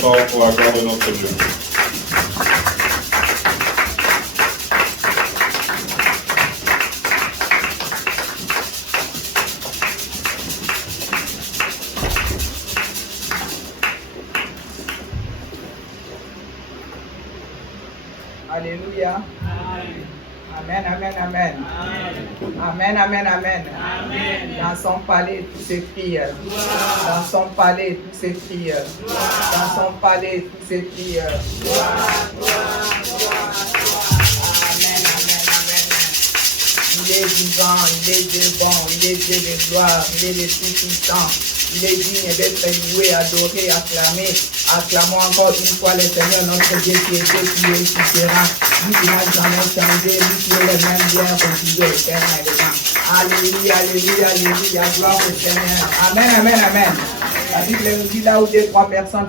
fort pour la gloire de notre Dieu. Alléluia. Amen, amen, amen. Amen, amen, amen. Dans son palais, tous ses filles. Dans son palais, tous ses filles. Dans son palais, tous ses filles. Amen, amen, amen. Il est vivant, il est Dieu bon, il est Dieu de gloire, il est le Tout-Puissant. Il est digne d'être loué, adoré, acclamé. Acclamons encore une fois le Seigneur, notre Dieu qui était, qui est, qui sera. Lui qui n'a jamais changé, lui qui est le même bien continué éternellement. Alléluia, alléluia, alléluia, gloire au Seigneur. Amen, amen, amen. La Bible nous dit là où deux, trois personnes.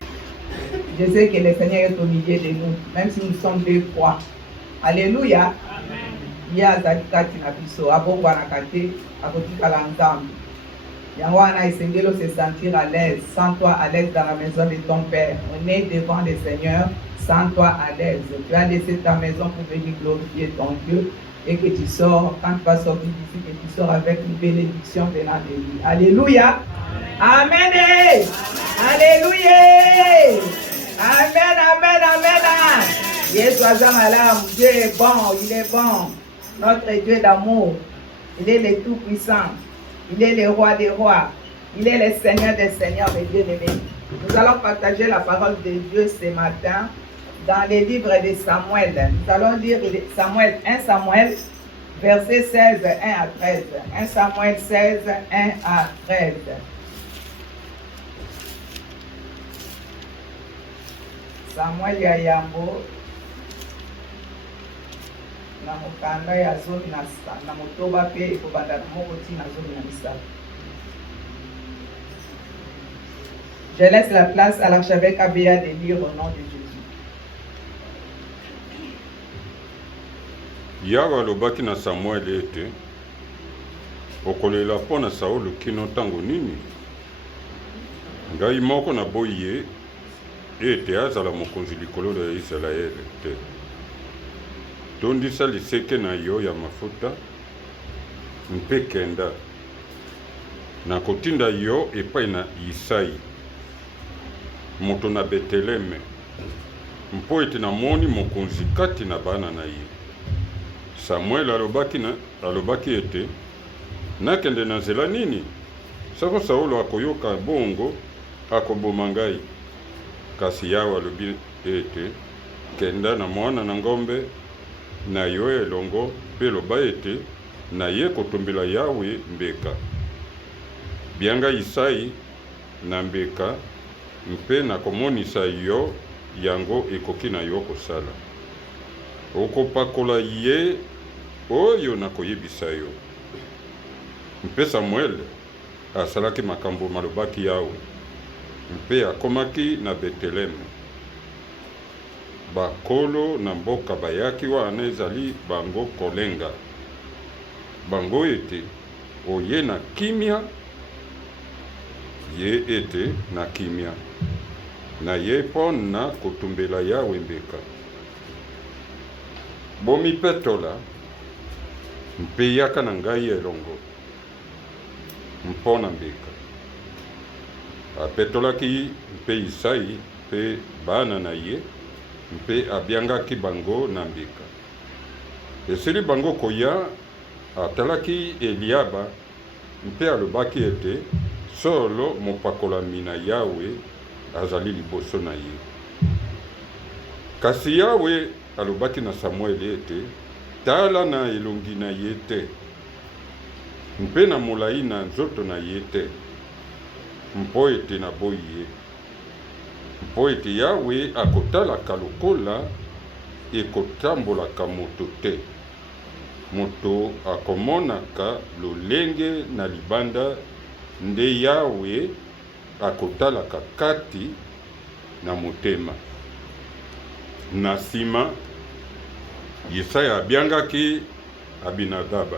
Je sais que le Seigneur est au milieu de nous, même si nous sommes deux, trois. Alléluia. Il y a Zadikati na biso, abongwa na kate, akotikala nzambe. Yangoana et Sengelo se sentir à l'aise, sens-toi à l'aise dans la maison de ton Père. On est devant le Seigneur, sens-toi à l'aise. Tu as laissé ta maison pour venir glorifier ton Dieu et que tu sors, quand tu vas sortir d'ici, que tu sors avec une bénédiction venant de lui. Alléluia. Amen. Amen. Alléluia. Amen, amen, amen. Yesu Azamalam, Dieu est bon, il est bon. Notre Dieu d'amour, il est le Tout-Puissant. Il est le roi des rois. Il est le Seigneur des seigneurs, mes bien-aimés. Nous allons partager la parole de Dieu ce matin dans les livres de Samuel. Nous allons lire Samuel, 1 Samuel, verset 16, 1 à 13. 1 Samuel 16, 1 à 13. Samuel Yayambo. Na mokanda ya zomi na motoba pe ekobanda na moko ti na zomi na misato. Je laisse la place à l'archevêque Abéa de lire au nom de Jésus. Yawe alobaki na Samuel ete okolela mpo na Saulo kino ntango nini? Ngai moko naboyi ye ete azala mokonzi likolo ya Isalaele te. Tondisa liseke na yo ya mafuta mpe kenda na kotinda yo epai na Isai moto na Beteleme mpo ete namoni mokonzi kati na bana na ye. Samuel alobaki ete nakende na nzela nini? Sako Saulo akoyoka bongo akoboma ngai. Kasi Yawe alobi ete kenda na mwana na ngombe na yo elongo mpe loba ete na ye kotombela Yawe mbeka. Bianga Isai na mbeka mpe na komonisa yo yango ekoki na yo kosala. Okopakola ye oyo na koyebisa yo. Mpe Samuel asalaki makambo malobaki Yawe mpe akomaki na Beteleme. Bakolo na mboka bayaki wana ezali bango kolenga bango ete oye na kimia ye ete na kimia na ye mpona kotumbela Yawe mbeka. Bomipetola mpe yaka na ngai elongo mpona mbeka. Apetolaki mpe Isai mpe bana na ye mpe abiangaki bango na mbeka. Esili bango koya atalaki Eliaba mpe alobaki ete solo mopakolami na Yawe azali liboso na ye. Kasi Yawe alobaki na Samuel ete tala na elongi na ye te mpe na molai na nzoto na ye te mpo ete naboyi ye. Mpo ete Yawe akotalaka lokola ekotambolaka moto te. Moto akomonaka lolenge na libanda nde Yawe akotalaka kati na motema. Na nsima Isaya abiangaki Abinadaba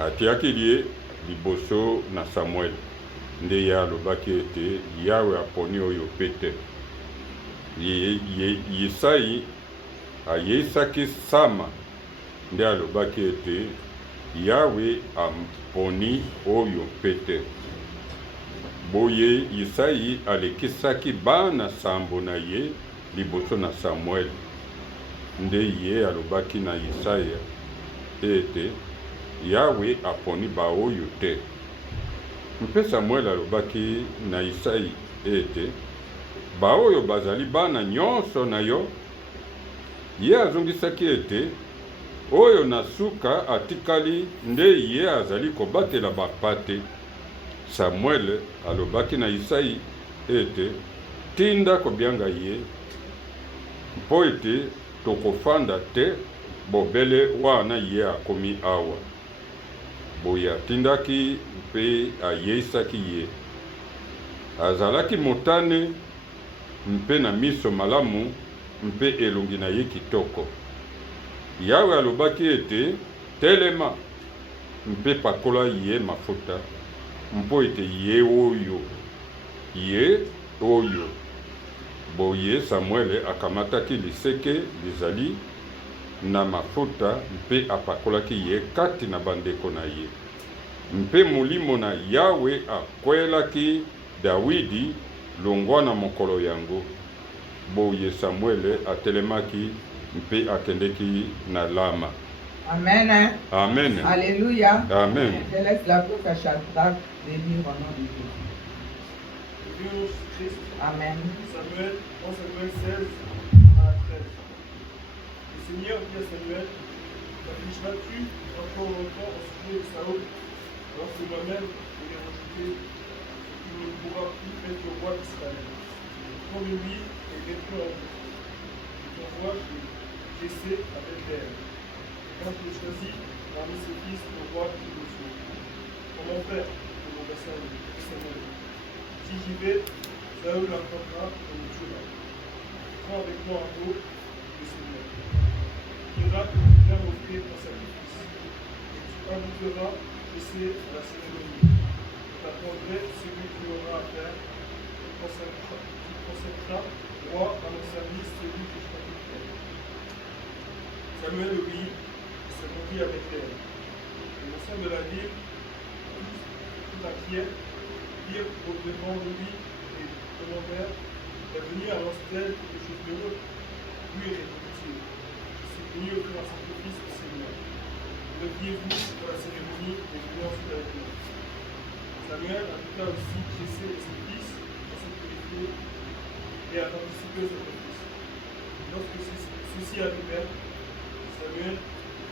atiaki ye liboso na Samuel nde ye alobaki ete Yawe aponi oyo pe te. Yesai ayesaki Sama nde alobaki ete Yawe amponi oyo mpe te. Boye Yesai alekisaki bana sambo na ye liboso na Samuel nde ye alobaki na Yesaya ete Yawe aponi baoyo te. Mpe Samuel alobaki na Yesai ete baoyo bazali bana nyonso na yo. Ye azongisaki ete oyo na suka atikali nde ye azali kobatela bapate. Samuel alobaki na Yesai ete tinda kobianga ye mpo ete tokofanda te bobele wana ye akomi awa. Boye atindaki mpe ayeisaki ye. Azalaki motane mpe na miso malamu mpe elongi na ye kitoko. Yawe alobaki ete telema mpe pakola ye mafuta mpo ete ye oyo. Boye Samuel akamataki liseke lizali na mafuta mpe apakolaki ye kati na bandeko na ye. Mpe molimo na Yawe akwelaki Dawidi longwa na mokolo yango. Boye Samuel atelemaki mpe akendeki na Lama. Amen. Amen. Alléluia. Amen. Je laisse la place à Shadrach de lire au nom de Dieu. Amen. Samuel, 1 Samuel 16 à 13. Le Seigneur dit à Samuel, t'afficheras-tu encore longtemps au sujet de Saül, lorsque moi-même je l'ai rejeté, tu ne pourras plus être roi d'Israël. Prends de lui et mets-le en route. Et t'envoie chez Jessé à Bethléem. Quand je choisis parmi ses fils le roi qui me faut. Comment faire demanda Samuel. Si j'y vais, Saül l'apprendra et me tuera. Prends avec moi un veau, le Seigneur. Ira viens m'offrir un sacrifice. Et tu inviteras Jessé à la cérémonie. T'apprendrai celui qui aura à faire. Tu consacreras roi à mon service celui que je t'appliquerai. Samuel obéit et se rendit à Bethléem. Les anciens de la ville, tout inquiets, dirent au-devant de lui et demandèrent: est venu à l'hostel quelque chose d'heureux? Oui, répondit-il, je suis venu offrir un sacrifice au Seigneur. Leviez-vous pour la cérémonie et venez ensuite avec moi. Samuel invita aussi Jessé et ses fils à cette purifier et à participer au sacrifice. Lorsque ceux-ci arrivèrent, Samuel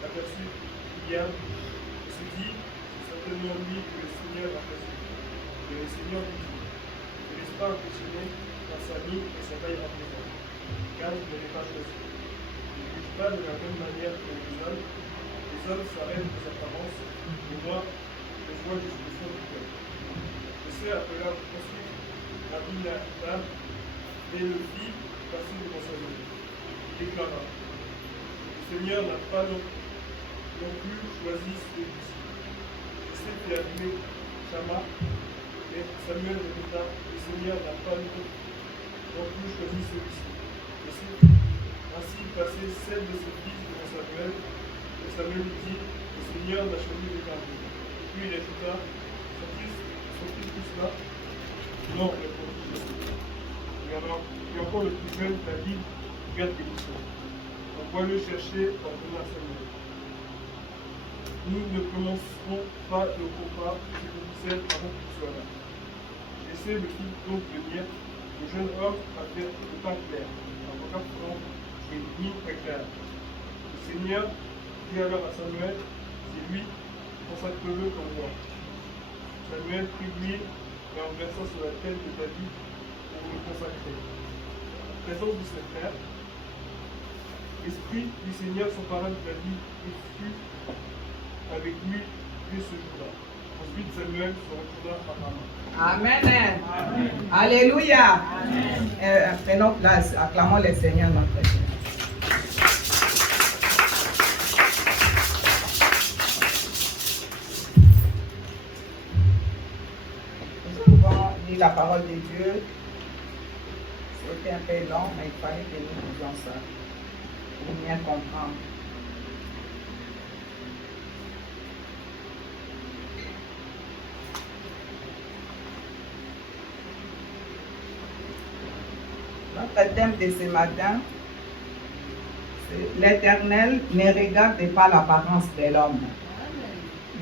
aperçut Eliab et se dit: c'est certainement lui que le Seigneur a choisi. Et le Seigneur lui dit: ne laisse pas impressionner par sa mine et sa taille imposante, car je ne l'ai pas choisi. Ne juge pas de la même manière que les hommes. Les hommes s'arrêtent aux apparences, et moi, je vois jusqu'au fond du cœur. Jessé appela ensuite Abinadab et le fit passer devant sa maison. Il déclara: le Seigneur n'a pas non plus choisi celui-ci. Jessé fit allumer Shama, et Samuel répéta: le Seigneur n'a pas non plus choisi celui-ci. Jessé fit ainsi passer 7 de ses fils devant Samuel, et Samuel lui dit: le Seigneur n'a choisi aucun d'eux. Puis il ajouta: sont-ils tous là? Non, répondit Jessé. Et encore le plus jeune, David, garde des moutons. Envoie-le chercher par demain à Samuel. Nous ne commencerons pas le repas qui nous avant qu'il soit là. Jessé le fit donc venir. Le jeune homme avait le teint clair, un regard franc et une mine agréable. Le Seigneur dit alors à Samuel: c'est lui, consacre-le comme roi. Samuel prit l'huile et en versa sur la tête de David pour le consacrer. En présence de ses frères, l'Esprit du Seigneur s'empara de David et fut avec lui dès ce jour-là. Ensuite, Samuel se retourna à Rama. Amen. Amen. Alléluia. Amen. Prenons place, acclamons le Seigneur notre Dieu. Nous allons lire la parole de Dieu C'était un peu long, mais il fallait que nous disions ça pour bien comprendre. Notre thème de ce matin, c'est l'Éternel ne regarde pas l'apparence de l'homme.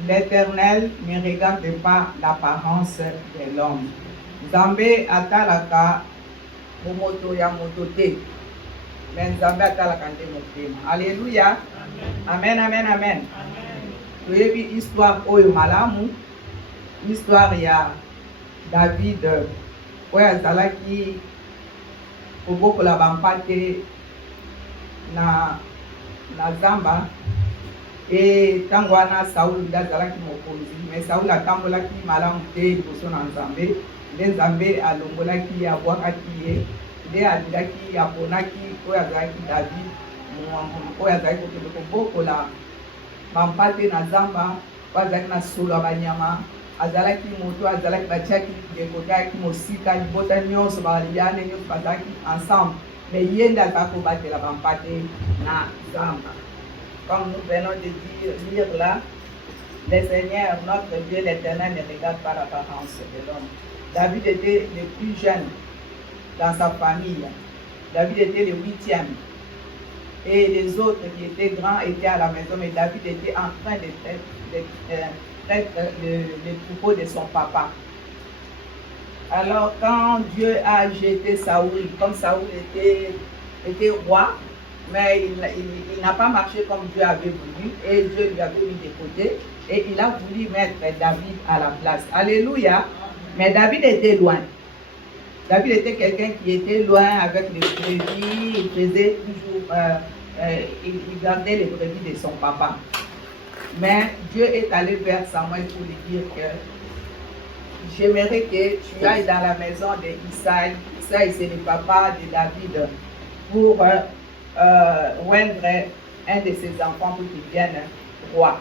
L'Éternel ne regarde pas l'apparence de l'homme. Nzambe atalaka momoto ya moto te. Mais Nzambe atalaka nde motema. Alléluia. Amen, amen, amen. Toyebi histoire oyo malamu. Histoire ya David oyo azalaki kobokola bampate na zamba. Et ntango wana Saul nde azalaki mokonzi, mais Saul atambolaki malamu te liboso na Nzambe. Nde Nzambe alongolaki abwakaki ye, nde alingaki aponaki oyo azalaki David, oyo azalaki kokende kobokola bampate na zamba, oyo azalaki na solo ya banyama. Azalaki moto azalaki batiaki ekotaki mosika libota nyonso baliane nyonso bazalaki ensemble, mais ye nde azalaki kobatela bampate na zamba. Comme nous venons de lire là, le Seigneur, notre Dieu, l'Éternel, ne regarde pas l'apparence de l'homme. David était le plus jeune dans sa famille. David était le 8e. Et les autres qui étaient grands étaient à la maison, mais David était en train de traiter le troupeau de son papa. Alors quand Dieu a jeté Saoul, comme Saoul était roi, mais il n'a pas marché comme Dieu avait voulu, et Dieu lui avait mis de côté, et il a voulu mettre David à la place. Alléluia. Mais David était loin. David était quelqu'un qui était loin avec les brebis, il faisait toujours, il gardait les brebis de son papa. Mais Dieu est allé vers Samuel pour lui dire que j'aimerais que tu ailles dans la maison d'Isaïe. Isaïe, c'est le papa de David, pour oindre un de ses enfants pour qu'il vienne roi.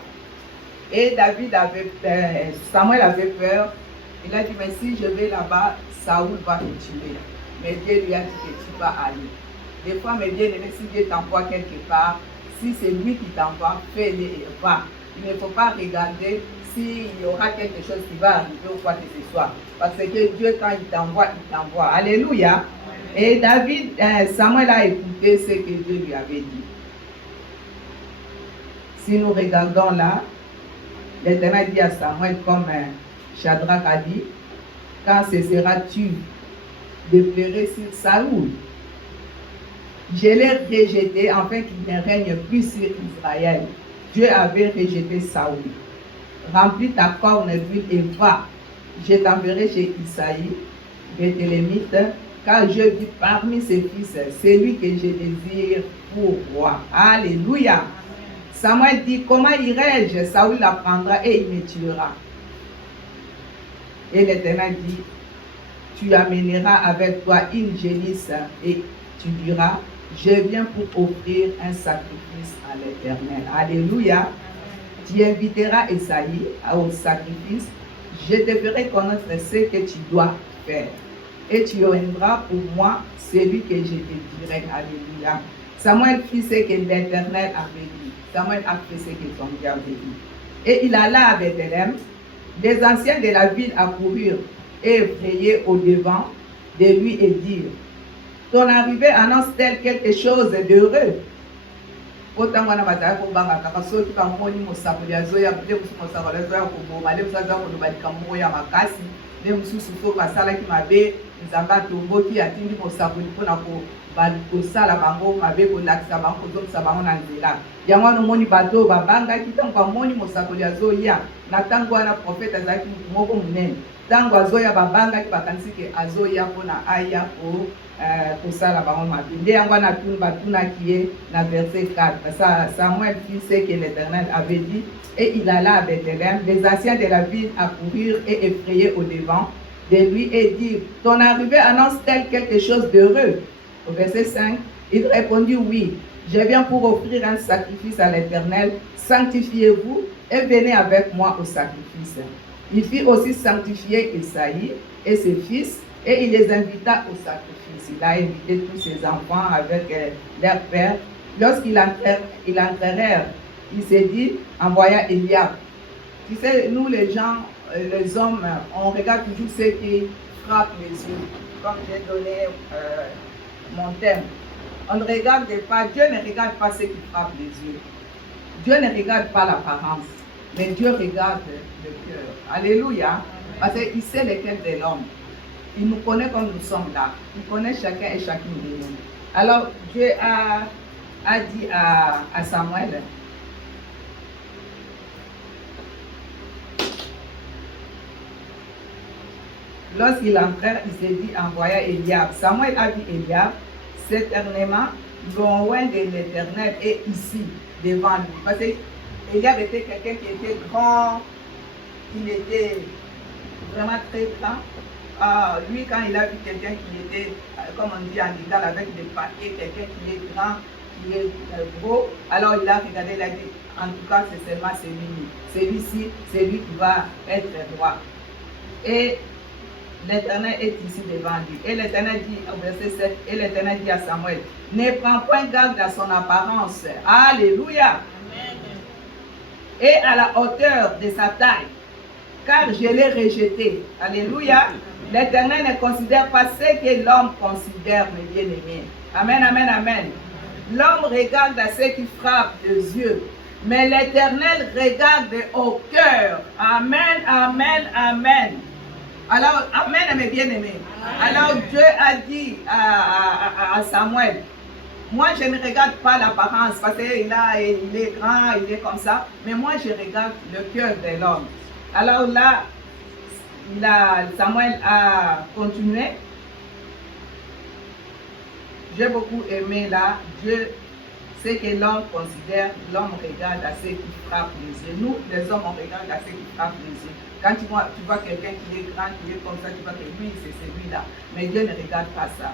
Et Samuel avait peur. Il a dit, mais si je vais là-bas, Saoul va me tuer. Mais Dieu lui a dit que tu vas aller. Des fois, mes bien-aimés, si Dieu t'envoie quelque part, si c'est lui qui t'envoie, fais-le et va. Il ne faut pas regarder s'il y aura quelque chose qui va arriver ou quoi que ce soit. Parce que Dieu, quand il t'envoie, il t'envoie. Alléluia. Et Samuel a écouté ce que Dieu lui avait dit. Si nous regardons là, l'Éternel dit à Samuel, comme Shadrach a dit, quand cesseras-tu de pleurer sur Saoul? Je l'ai rejeté afin qu'il ne règne plus sur Israël. Dieu avait rejeté Saoul. Remplis ta corne d'huile et va. Je t'enverrai chez Isaïe, Béthélémite, car je vis parmi ses fils, celui que je désire pour roi. Alléluia. Samuel dit, comment irai-je? Saoul l'apprendra et il me tuera. Et l'Éternel dit, tu amèneras avec toi une génisse et tu diras, je viens pour offrir un sacrifice à l'Éternel. Alléluia. Tu inviteras Isaïe au sacrifice. Je te ferai connaître ce que tu dois faire. Et tu viendras pour moi celui que je te dirai. Alléluia. Samuel fit ce que l'Éternel avait dit. Samuel a fait ce que son Dieu avait dit. Et il alla à Bethléem. Les anciens de la ville accoururent et effrayés au devant de lui et dirent, ton arrivée annonce-t-elle quelque chose d'heureux? Autant qu'on a bataillé pour Bangaka, parce que quand on dit Mosapoli Azoya, peut-être que Mosapoli Azoya pour Boba, les Mosapoli Azoya Makasi, les Mosapoli Masala qui m'avait, les Ambato Boki a tenu Mosapoli pour kosala bango mabe kolakisa bango kozongisa bango na nzela yango wana omoni bato babangaki ntango bamoni mosakoli azoya na ntango wana profete azalaki moko monene ntango azoya babangaki bakanisi ke azoya mpona aya kosala bango mabe nde yango wana batunaki ye na verset 4. Samuel fit ce que l'Éternel avait dit et il alla à Bethléem. Les anciens de la ville accoururent et effrayés au devant de lui et dirent, ton arrivée annonce-t-elle quelque chose d'heureux? Au verset 5, il répondit, oui, je viens pour offrir un sacrifice à l'Éternel, sanctifiez-vous et venez avec moi au sacrifice. Il fit aussi sanctifier Isaïe et ses fils Et il les invita au sacrifice. Il a invité tous ses enfants avec leur père. Lorsqu'ils entrèrent, il s'est dit, envoya Eliab. Tu sais, nous les gens, les hommes, on regarde toujours ce qui frappe les yeux. Comme j'ai donné mon thème. On ne regarde pas, Dieu ne regarde pas ce qui frappe les yeux. Dieu ne regarde pas l'apparence, mais Dieu regarde le cœur. Alléluia. Parce qu'il sait le cœur de l'homme. Il nous connaît comme nous sommes là. Il connaît chacun et chacune de nous. Alors Dieu a dit à Samuel, lorsqu'il entrait, il s'est dit, envoya Eliab. Samuel a dit Eliab, certainement, loin de l'Éternel est ici, devant lui. Parce que Eliab était quelqu'un qui était grand, il était vraiment très grand. Lui, quand il a vu quelqu'un qui était, comme on dit en égal, avec des paquets, quelqu'un qui est grand, qui est gros, alors il a regardé, il a dit, en tout cas, c'est seulement celui-ci, c'est lui qui va être roi. Et l'Éternel est ici devant lui. Et l'Éternel dit, au verset 7, et l'Éternel dit à Samuel, ne prends point garde à son apparence. Alléluia. Amen. Et à la hauteur de sa taille, car je l'ai rejeté. Alléluia. L'Éternel ne considère pas ce que l'homme considère, mes bien-aimés. Amen, amen, amen. L'homme regarde à ce qui frappe les yeux, mais l'Éternel regarde au cœur. Amen, amen, amen. Alors, amen, mes bien-aimés. Alors, Dieu a dit à Samuel, moi, je ne regarde pas l'apparence, parce qu'il est grand, il est comme ça, mais moi, je regarde le cœur de l'homme. Alors là, Samuel a continué. J'ai beaucoup aimé là, Dieu, ce que l'homme considère, l'homme regarde à ce qui frappe les yeux. Nous, les hommes, on regarde à ce qui frappe les yeux. Quand tu vois quelqu'un qui est grand, qui est comme ça, tu vois que lui, c'est celui-là. Mais Dieu ne regarde pas ça.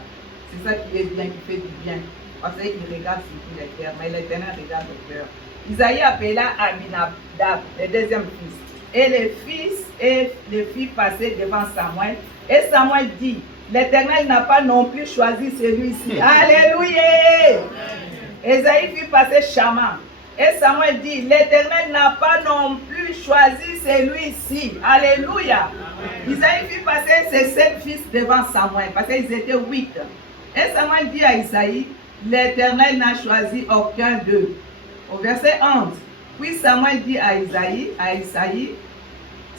C'est ça qui est bien, qui fait du bien. Parce qu'il regarde surtout les cœurs, mais l'Éternel regarde le cœur. Isaïe appela Abinadab, le deuxième fils. Et les filles passaient devant Samuel. Et Samuel dit, l'Éternel n'a pas non plus choisi celui-ci. Alléluia. Isaïe fit passer Shama. Et Samuel dit, l'Éternel n'a pas non plus choisi celui-ci. Alléluia. Isaïe fit passer ses 7 fils devant Samuel, parce qu'ils étaient 8. Et Samuel dit à Isaïe, l'Éternel n'a choisi aucun d'eux. Au verset 11, puis Samuel dit à Isaïe,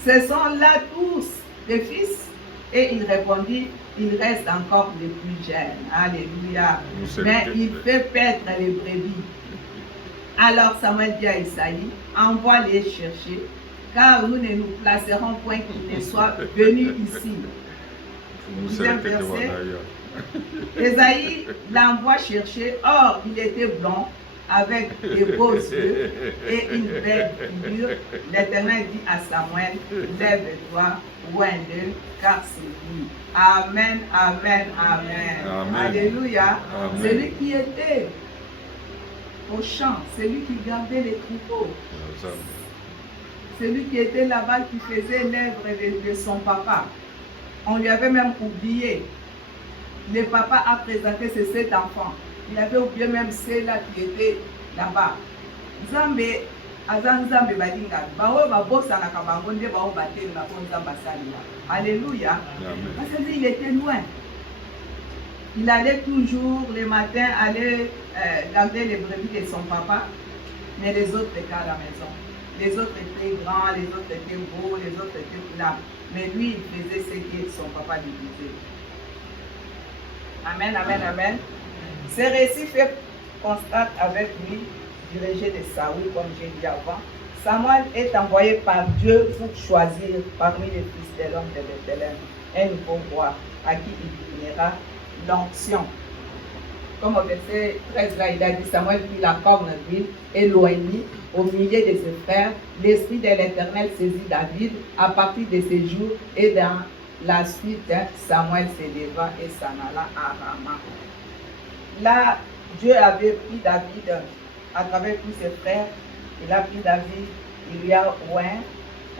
ce sont là tous les fils. Et il répondit, il reste encore les plus jeunes. Alléluia. Mais il fait perdre les brebis. Alors Samuel dit à Isaïe, envoie les chercher, car nous ne nous placerons point qu'ils ne soient venus ici. Deuxième verset. Isaïe l'envoie chercher, or il était blond, avec des beaux yeux et une belle figure. L'Éternel dit à Samuel, lève-toi, loin d'eux, car c'est lui. Amen, amen, amen. Amen. Alléluia. Celui qui était au champ, celui qui gardait les troupeaux, celui qui était là-bas, qui faisait l'œuvre de son papa. On lui avait même oublié. Le papa a présenté ses 7 enfants. Il avait oublié même ceux-là qui étaient là-bas. Nzambe, azanzambe badinga, bao babosana kabango nde bao batelu na konzamba salila. Alléluia. Parce que lui, il était loin. Il allait toujours le matin aller garder les brebis de son papa, mais les autres étaient à la maison. Les autres étaient grands, les autres étaient beaux, les autres étaient là. Mais lui, il faisait ce que son papa lui disait. Amen, amen, amen. Ce récit fait constat avec lui du rejet de Saoul, comme j'ai dit avant. Samuel est envoyé par Dieu pour choisir parmi les fils de l'homme de Bethléem un nouveau roi à qui il donnera l'onction. Comme au verset 13 là, il a dit, Samuel prit la corne d'huile, éloigné au milieu de ses frères. L'esprit de l'Éternel saisit David à partir de ces jours, et dans la suite, Samuel se leva et s'en alla à Rama. Là, Dieu avait pris David à travers tous ses frères. Il a pris David, il lui a oint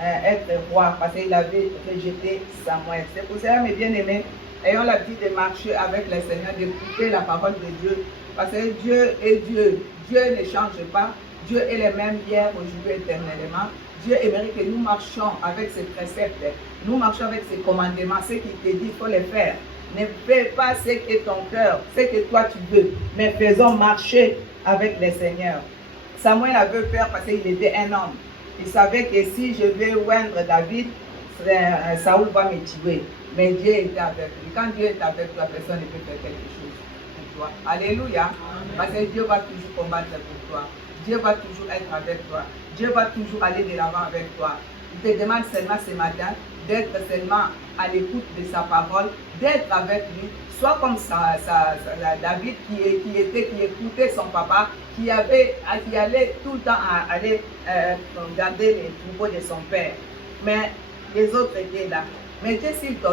être roi parce qu'il avait rejeté Samuel. C'est pour cela, mes bien-aimés, ayons l'habitude de marcher avec le Seigneur, d'écouter la parole de Dieu. Parce que Dieu est Dieu. Dieu ne change pas. Dieu est le même hier, aujourd'hui, éternellement. Dieu aimerait que nous marchions avec ses préceptes. Nous marchions avec ses commandements. Ce qu'il te dit, il faut le faire. Ne fais pas ce que ton cœur, ce que toi tu veux, mais faisons marcher avec le Seigneur. Samuel avait peur parce qu'il était un homme. Il savait que si je vais oindre David, Saoul va me tuer. Mais Dieu était avec lui. Quand Dieu est avec toi, personne ne peut faire quelque chose pour toi. Alléluia. Parce que Dieu va toujours combattre pour toi. Dieu va toujours être avec toi. Dieu va toujours aller de l'avant avec toi. Il te demande seulement ce matin d'être seulement à l'écoute de sa parole, d'être avec lui. Soit comme David qui écoutait son papa, qui allait tout le temps aller garder les troupeaux de son père. Mais les autres étaient là. Mais Dieu, s'il t'a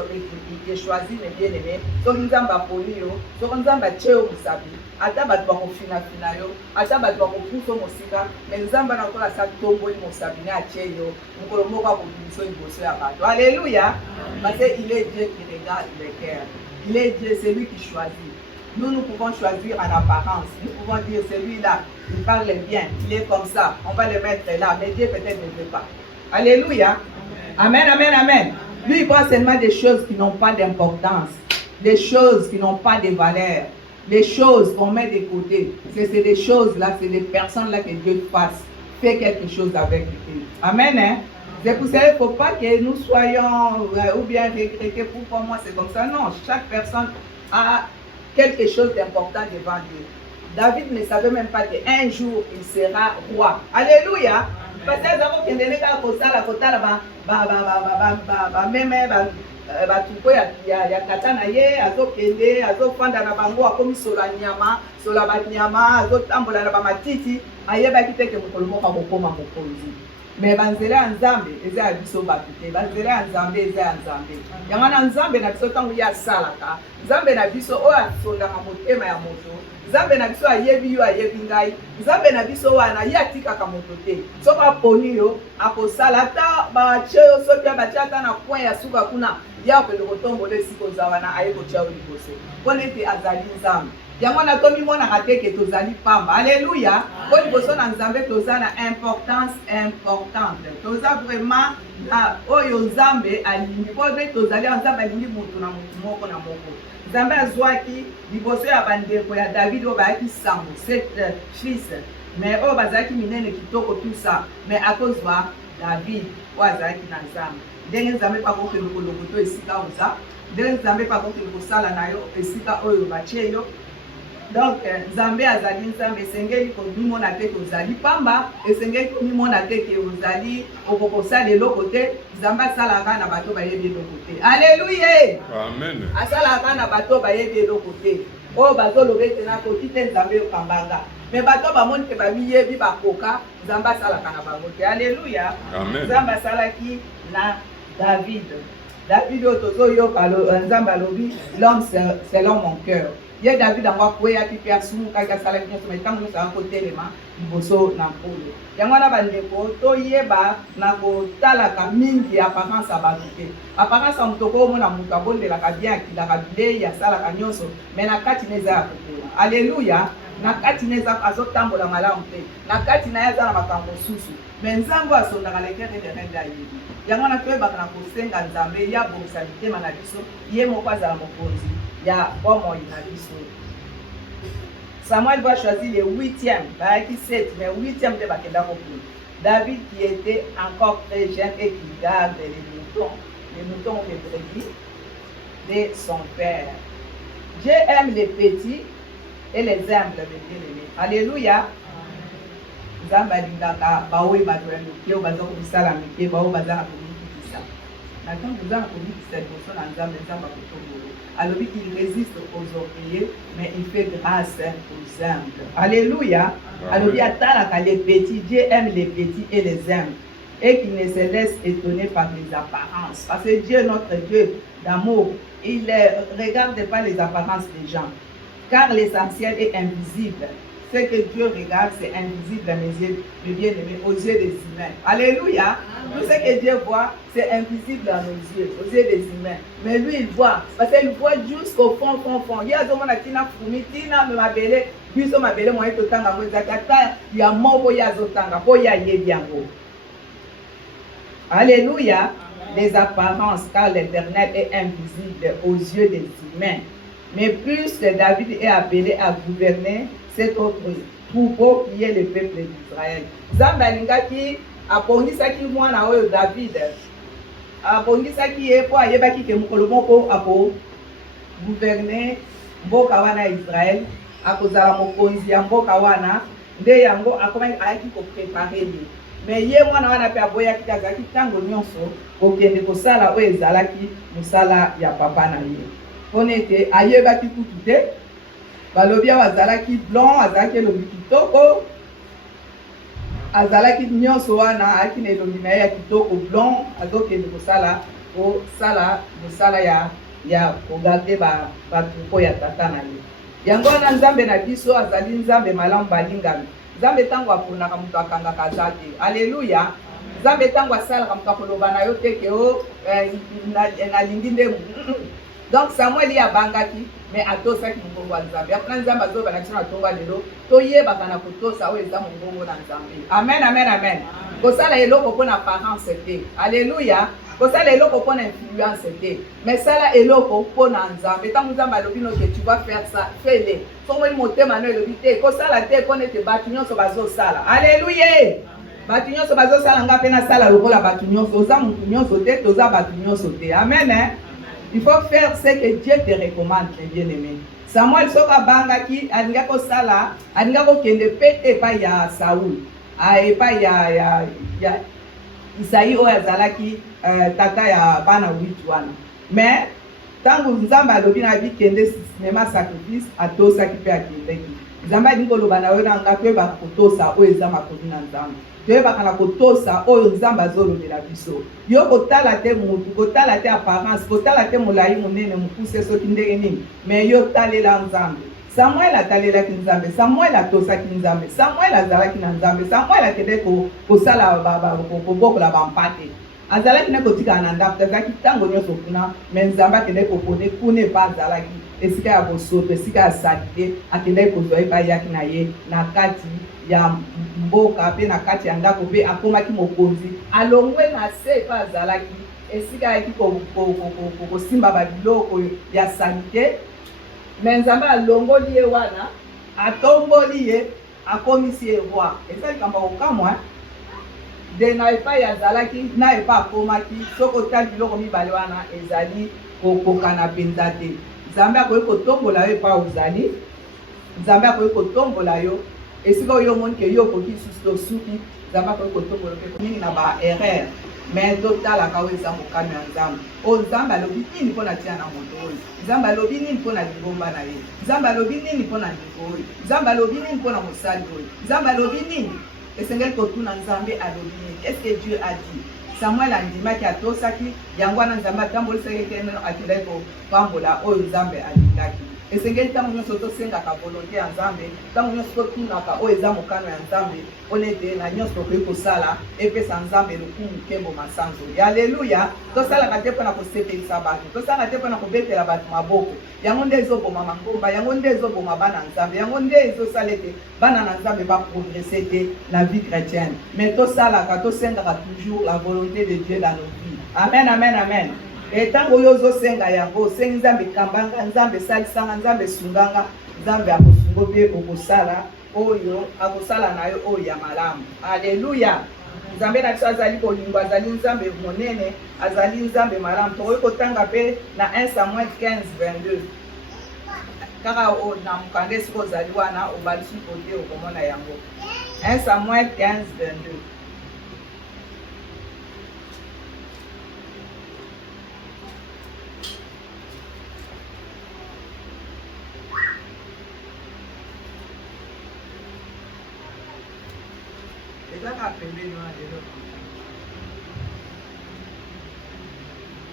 choisi, mes bien-aimés, soki nzamba poli yo, soki nzamba cheo musabi, ata bato bakofina yo, ata bato bakopuso mosika, mais nzamba na kola sa tomboli mosabi ne atie yo, mokolo moko akobiso liboso ya bato. Alléluia. Parce qu'il est Dieu qui regarde les cœurs. Il est Dieu, c'est lui qui choisit. Nous pouvons choisir en apparence. Nous pouvons dire celui-là, il parle bien, il est comme ça, on va le mettre là, mais Dieu peut-être ne veut pas. Alléluia. Amen, amen, amen. Lui, il voit seulement des choses qui n'ont pas d'importance, des choses qui n'ont pas de valeur, des choses qu'on met de côté. C'est des choses-là, c'est des personnes-là que Dieu fasse, fait quelque chose avec eux. Amen. Hein? C'est pour ça qu'il ne faut pas que nous soyons ou bien regrettés pour moi, c'est comme ça. Non, chaque personne a quelque chose d'important devant Dieu. David ne savait même pas qu'un jour il sera roi. Alléluia. Parce que nous avons batuko ya kata na ye azokende azofanda na bango akomi sola nyama sola banyama azotambola na bamatiti ayebaki te ke mokolo moko akokoma mokonzi. Mais banzela ya nzambe eza ya biso bato te, banzela ya nzambe eza ya nzambe. Yango na nzambe na biso ntango ye asalaka, nzambe na biso oyo asondaka motema ya moto, nzambe na biso ayebi yo ayebi ngai, nzambe na biso wana ye atikaka moto te. Soki aponi yo akosala ata batie yo soki batie ata na coin ya suka kuna ye akende kotombola esika oza wana aye kotia yo liboso mpona ete azali nzambe. Yango na tomimonaka te ke tozali pamba. Alléluia. Po liboso na nzambe toza na importance importante. Toza vraiment na oyo nzambe alingi po nde tozali nzambe alingi moto na moto moko na moko. Nzambe azwaki liboso ya bandeko ya David oyo bayaki sango 7 fils, mais oyo bazalaki minene kitoko tout ça, mais akozwa David oyo azalaki na nzambe. Ndenge nzambe mpe akokende kolokoto esika oza, ndenge nzambe mpe akokende kosala na yo esika oyo batie yo. Donc, Nzambe azali nzambe esengeli komimona te kozali pamba, esengeli komimona te ke ozali okokosala eloko te, Nzambe asalaka na bato bayebi eloko te. Alléluia. Amen. Asalaka na bato bayebi eloko te. Oyo bazoloba ete nakoki te Nzambe okambanga. Mais bato bamoni ke bamiyebi bakoka, Nzambe asalaka na bango te. Alléluia. Amen. Nzambe asalaki na David. David oyo tozoyoka Nzambe alobi l'homme selon mon cœur. Ye David angwa kweya ki pia sumu kaka sala kinyo mais tango sa ko telema liboso na mpolo. Yango na bandeko toyeba na kotalaka mingi apparence abatu te. Apparence mutoko mona mutu abondela ka bien akilaka bilei ya sala ka nyonso mais na kati neza ya kokola. Alléluia. Na kati neza azotambola malamu te. Na kati na yaza na makambo susu. Mais nzambo asondaka lekere de renda yebi. Yango na toyebaka na kosenga nzambe ya bomisa mitema na biso ye moko azala mokonzi. Samuel va choisir le 8e, qui 7, mais 8e de Bakendako. David qui était encore très jeune et qui garde les moutons ou les brebis de son père. Dieu aime les petits et les humbles, les bien-aimés. Alléluia. Zamba lingaka baoui badoué mukio bazo kubisala mike bao bazana kubikisa. Na quand vous avez kubikisa boso na nzambe nzamba kutombo. Alors qu'il résiste aux orgueilleux, mais il fait grâce aux humbles. Alléluia. Alors il y a les petits, Dieu aime les petits et les humbles, et qu'il ne se laisse étonner par les apparences. Parce que Dieu, notre Dieu d'amour, il ne regarde pas les apparences des gens, car l'essentiel est invisible. ce que Dieu regarde, c'est invisible à mes yeux, mes bien-aimés, aux yeux des humains. Alléluia. Tout ce que Dieu voit, c'est invisible à nos yeux, aux yeux des humains. Mais lui, il voit. Parce qu'il voit jusqu'au fond. Il y a des gens qui ont fourmi, qui ont mabélé, puis ils ont mabélé, moi, tout le temps, il y a mort, il y a zotanga, il y a yebiango. Alléluia. Les apparences, car l'Éternel est invisible aux yeux des humains. Mais plus que David est appelé à gouverner cet autre troupeau qui est le peuple d'Israël. Zambalingaki apongisaki mwana oyo David. Apongisaki ye po ayebaki ke mokolo moko ako gouverner mboka wana Israël, akozala mokonzi ya mboka wana, nde yango akomaki ayaki ko préparer lui. Mais ye mwana wana pe aboyaki kazaki tango nyonso kokende kosala oyo ezalaki mosala ya papa na ye. Ponete ayebaki kutu te, balobi awa azalaki blanc, azalaki elongi kitoko, azalaki nyonso wana ayaki na elongi na ye ya kitoko blanc, azokende kosala mosala ya kogarde batrupo ya tata na ye. Yango wana Nzambe na biso azali Nzambe malamu balingami. Nzambe tango aponaka moto akangaka aza te. Alléluia. Nzambe tango asalaka moto akoloba na yo te ke o nalingi nde. Donc Samuel y abangaki mais atosaki mongongo wa Nzambe. Apona Nzambe azoba na biso na tongo lelo toyebaka na kotosa oyo eza mongongo na Nzambe. Amen, amen, amen. Kosala eloko mpona apparence te. Alléluia. Kosala eloko mpona influence te. Mais sala eloko mpona Nzambe. Tango Nzambe alobi no que tu vas faire ça, fais-le. Songoli motema no elobi te. Kosala te mpona ete bato nyonso bazosala. Alléluia. Bato nyonso bazosala nga mpe nasala lokola bato nyonso. Oza motu nyonso te, toza bato nyonso te. Amen, hein? Il faut faire ce que Dieu te recommande, mes bien-aimés. Samuel soka bangaki alinga kosala, alinga kokende pete epai ya Saul. Epai ya Isaïe oyo azalaki tata ya bana 8 wana. Mais tango Nzambe alobi na bikende sinema sacrifice atosaki mpe akendeki. Nzambe alingi koloba na yo na nga toyebaka kotosa oyo eza makoni na Nzambe. Toyebaka na kotosa oyo Nzambe azolobela biso. Yo kotala te mutu, kotala te apparence, kotala te molai monene mokuse soki ndenge nini, mais yo talela Nzambe. Samuel atalelaki Nzambe, Samuel atosaki Nzambe, Samuel azalaki na Nzambe, Samuel akende kosala kobokola bampate. Azalaki ne kotika na ndako, azalaki tango nyonso kuna, mais Nzambe akende kopone kuna epa azalaki esika ya bosoto, esika ya salite, akende kozwa epai yaki na ye na kati ya mboka pe na kati ya ndako pe akomaki mokonzi alongwe na se epa azalaki esika yaki kosimba babiloko ya salite. Mais Nzambe alongoli ye wana, atomboli ye, akomisi ye roi. Eza likambo kokamwa de na epai azalaki na epai akomaki, soko otali biloko mibale wana ezali kokokana mpenza te. Nzambe akoki kotombola yo epai ozali, Nzambe akoki kotombola yo esika oyo omoni ke yo okoki susu tosuki, Nzambe akoki kotombola mpe mingi na baerreur. Mais totalaka oyo eza mokano ya Nzambe. Oyo Nzambe alobi nini mpo na tia na moto oyo? Nzambe alobi nini mpo na lingomba na ye? Nzambe alobi nini mpo na ndeko oyo? Nzambe alobi nini mpo na mosali oyo? Nzambe alobi nini? Esengeli kotuna Nzambe alobi nini? Est-ce que Dieu a dit? Samuel andimaki atosaki, yango wana Nzambe atambolisaki ete akendaki kopambola oyo Nzambe alingaki. Esengeli ntango nyonso tosengaka volonté ya Nzambe, ntango nyonso totunaka oyo eza mokano ya Nzambe, mpona ete na nyonso tokoki kosala epesa Nzambe lokumu nkembo masanzoli. Alleluya. Tosalaka te mpona kosepelisa bato, tosalaka te mpona kobetela bato maboko. Yango nde ezoboma mangomba, yango nde ezoboma bana Nzambe, yango nde ezosala ete bana na Nzambe baprogresse te na vie chrétienne. Mais tosalaka, tosengaka toujours la volonté de Dieu dans nos vies. Amen, amen, amen. Etango oyo ozosenga yango osengi Nzambe kambanga, Nzambe salisanga, Nzambe sunganga, Nzambe akosungo mpe okosala oyo akosala na yo oyo ya malamu. Alleluya. Nzambe na biso azali kolingo, azali Nzambe monene, azali Nzambe malamu. Tokoki kotanga mpe na 1 Samuel 15:22. Kaka na mokanda esika ozali wana obalisi kote okomona yango. 1 Samuel 15:22.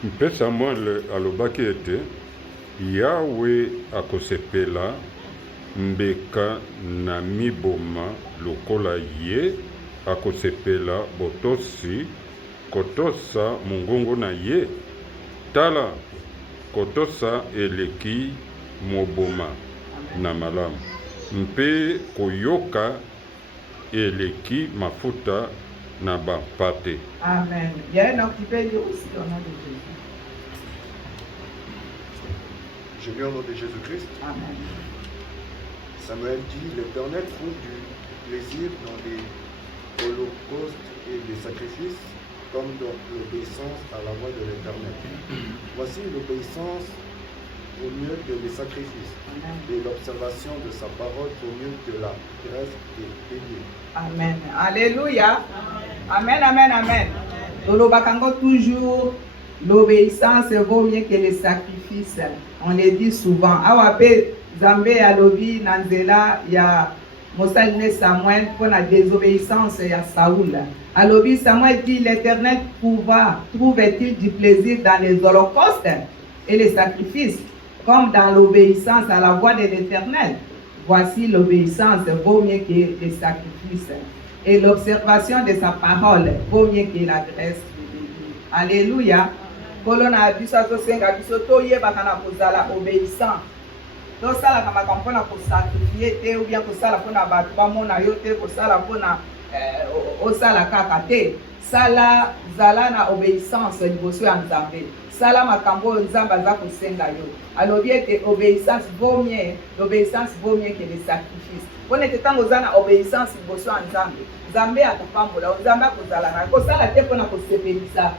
Mpe Samuel alobaki ete Yawe akosepela mbeka na miboma lokola ye akosepela botosi kotosa mongongo na ye. Tala kotosa eleki moboma na malamu mpe koyoka eleki mafuta na bampate. Amen. Il y a un autre qui peut dire aussi au nom de Jésus. Je lis au nom de Jésus-Christ. Amen. Samuel dit, l'Éternel trouve du plaisir dans les holocaustes et les sacrifices, comme dans l'obéissance à la voix de l'Éternel. Voici l'obéissance vaut mieux que les sacrifices, et l'observation de sa parole vaut mieux que la graisse des béliers. Amen. Alléluia. Amen, amen, amen. Tolobakango toujours, l'obéissance vaut mieux que les sacrifices. On le dit souvent. Awape Zambé alobi nanzela ya Mosaline Samuel pour la désobéissance ya Saoul. Alobi Samuel dit, l'Éternel trouve-t-il du plaisir dans les holocaustes et les sacrifices, comme dans l'obéissance à la voix de l'Éternel? Voici l'obéissance vaut mieux que les sacrifices, et l'observation de sa parole vaut mieux que la graisse de Dieu. Alléluia. Kolona biso senga biso toye bakana kozala obéissant. Donc ça la makambo na ko sacrifier te ou bien ko sala pona batu ba mona yo te ko sala pona osala kaka te. Sala zala na obéissance liboso ya Nzambe. Sala makambo Nzambe aza kosenga yo. Alobi ete obéissance vaut mieux, l'obéissance vaut mieux que les sacrifices. Pona ete tango zana obéissance liboso ya Nzambe. Nzambe akopambola, Nzambe akozala na kosala te pona kosepelisa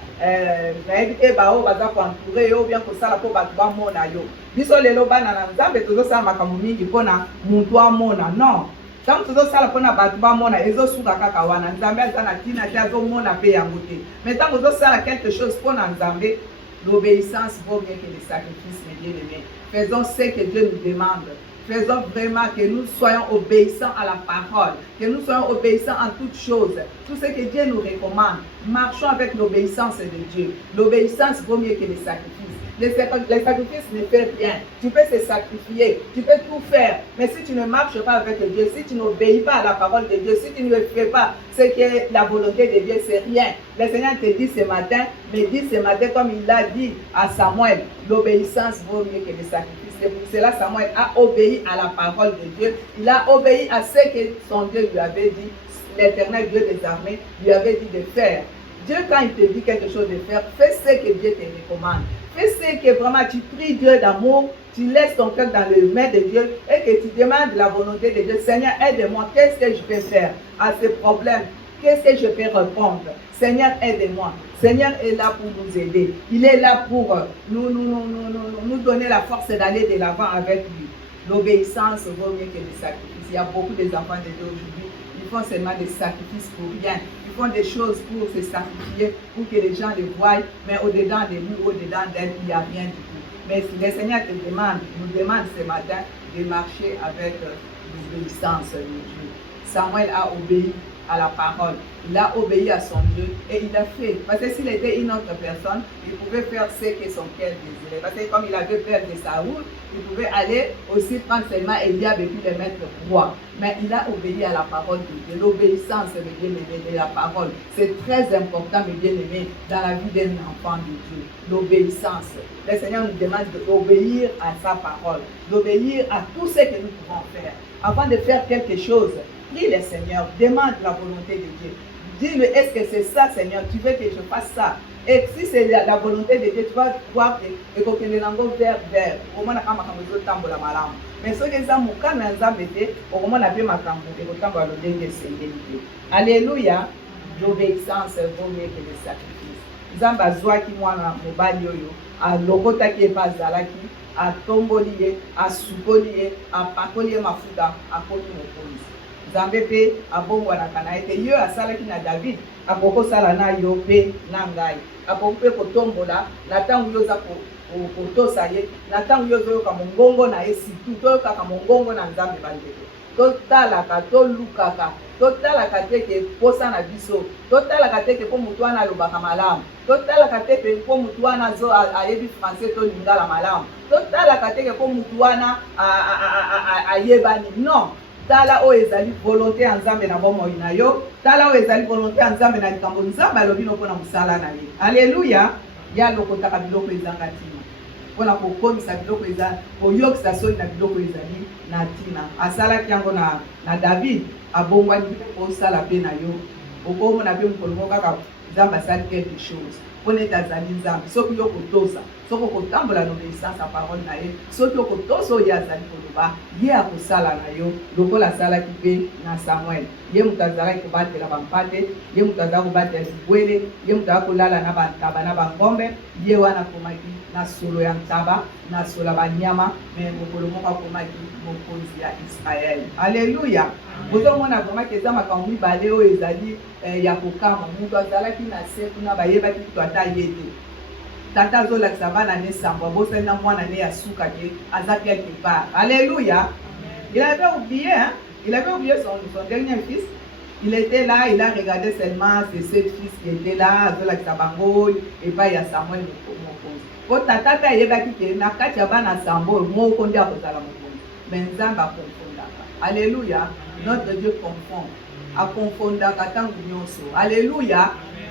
nayebi te bao baza koentoure yo bien kosala po bato bamona yo. Biso lelo bana na Nzambe tozosala makambo mingi pona muntu amona. Non. Tant tozosala pona bato bamona ezosuka kaka wana. Nzambe aza na tina te azomona pe yango te. Mais tant tozosala quelque chose pona Nzambe, l'obéissance vaut mieux que les sacrifices, mes bien-aimés. Faisons ce que Dieu nous demande. Faisons vraiment que nous soyons obéissants à la parole, que nous soyons obéissants en toutes choses. Tout ce que Dieu nous recommande, marchons avec l'obéissance de Dieu. L'obéissance vaut mieux que les sacrifices. Les sacrifices ne font rien. Tu peux se sacrifier, tu peux tout faire. Mais si tu ne marches pas avec Dieu, si tu n'obéis pas à la parole de Dieu, si tu ne fais pas ce qui est la volonté de Dieu, c'est rien. Le Seigneur te dit ce matin, mais dit ce matin comme il l'a dit à Samuel, l'obéissance vaut mieux que les sacrifices. C'est pour cela que Samuel a obéi à la parole de Dieu. Il a obéi à ce que son Dieu lui avait dit. L'Éternel Dieu des armées lui avait dit de faire. Dieu, quand il te dit quelque chose de faire, fais ce que Dieu te recommande. Fais ce que vraiment tu pries Dieu d'amour, tu laisses ton cœur dans les mains de Dieu et que tu demandes la volonté de Dieu. Seigneur, aide-moi, qu'est-ce que je peux faire à ce problème? Qu'est-ce que je peux répondre? Seigneur, aide-moi. Seigneur est là pour nous aider. Il est là pour nous donner la force d'aller de l'avant avec lui. L'obéissance vaut mieux que les sacrifices. Il y a beaucoup d'enfants de Dieu aujourd'hui. Ils font seulement des sacrifices pour rien. Ils font des choses pour se sacrifier, pour que les gens les voient, mais au-dedans de nous, au-dedans d'elle, il n'y a rien du tout. Mais si le Seigneur nous demande ce matin de marcher avec l'obéissance de Dieu. Samuel a obéi à la parole. Il a obéi à son Dieu et il a fait. Parce que s'il était une autre personne, il pouvait faire ce que son cœur désirait. Parce que comme il avait peur de Saoul, il pouvait aller aussi prendre seulement Eliab et puis le mettre roi. Mais il a obéi à la parole de Dieu. L'obéissance, mes bien-aimés, de la parole, c'est très important, mes bien-aimés, dans la vie d'un enfant de Dieu. L'obéissance. Le Seigneur nous demande d'obéir à sa parole, d'obéir à tout ce que nous pouvons faire. Avant de faire quelque chose, prie le Seigneur, demande la volonté de Dieu. Dis-lui, est-ce que c'est ça, Seigneur? Tu veux que je fasse ça? Et si c'est la volonté de Dieu, tu vas voir que le lango vers. Au moins, on a mais ce que ça m'a dit, au moment où on a vu ma alléluia, l'obéissance vaut mieux que le sacrifice. Zamba zwaki mwana mobali oyo, a lokota ki epa zalaki, a tomboli ye, a sukoli ye, a pakoli ye mafuta, a koni mokonzi. Nzambe pe abongwanaka na ete yo asalaki na David akokosala na yo pe na ngai. Akoki pe kotombola na ntango yo oza kotosa ye, na ntango yo ozoyoka mongongo na ye, surtout toyokaka mongongo na Nzambe bandeko. totalaka tolukaka totalaka te ke posa na biso totalaka te ke mpo motu wana alobaka malamu totalaka te ke mpo motu wana ayebi français to lingala malamu totalaka te ke mpo motu wana ayebani non tala oyo ezali volonté ya nzambe na bomoi na yo tala oyo ezali volonté ya nzambe na likambo nzambe alobi no mpona mosala na ye alleluya ya lokotaka biloko ezanga ntina mpona kokomisa biloko eza koyokisa soni na biloko ezali na ntina asalaki yango na David abongwani mpe kosala mpe na yo okomona mpe mokolo moko kaka nzambe asali quelque chose mpona ete azali nzambe soki yo kotosa soki okotambola na obéissance ya parole na ye soki okotosa oyo ye azali koloba ye akosala na yo lokola asalaki mpe na Samuel ye moto azalaki kobatela bampate ye moto azalaki kobatela bibwele ye moto azalaki kolala na bantaba na bangombe ye wana akomaki na solo ya ntaba na solo ya banyama me mokolo moko akomaki mokonzi ya Israel alleluya bozomona vraimen eza makambo mibale oyo ezali ya kokama moto azalaki na se kuna bayebaki kutu ata ye te tata azolakisa bana ne sambo abosani na mwana ne ya suka ke aza quelque part alleluya il avait oublié son dernier fils il était là il a regardé seulement ses 7 fils qui étaient là azolakisa bango epai ya Samuel mokonzi po tata mpe ayebaki ke na kati ya bana sambo moko nde akozala mokonzi me nzambe akonfondaka alleluya notre Dieu confond akonfondaka ntango nyonso alleluya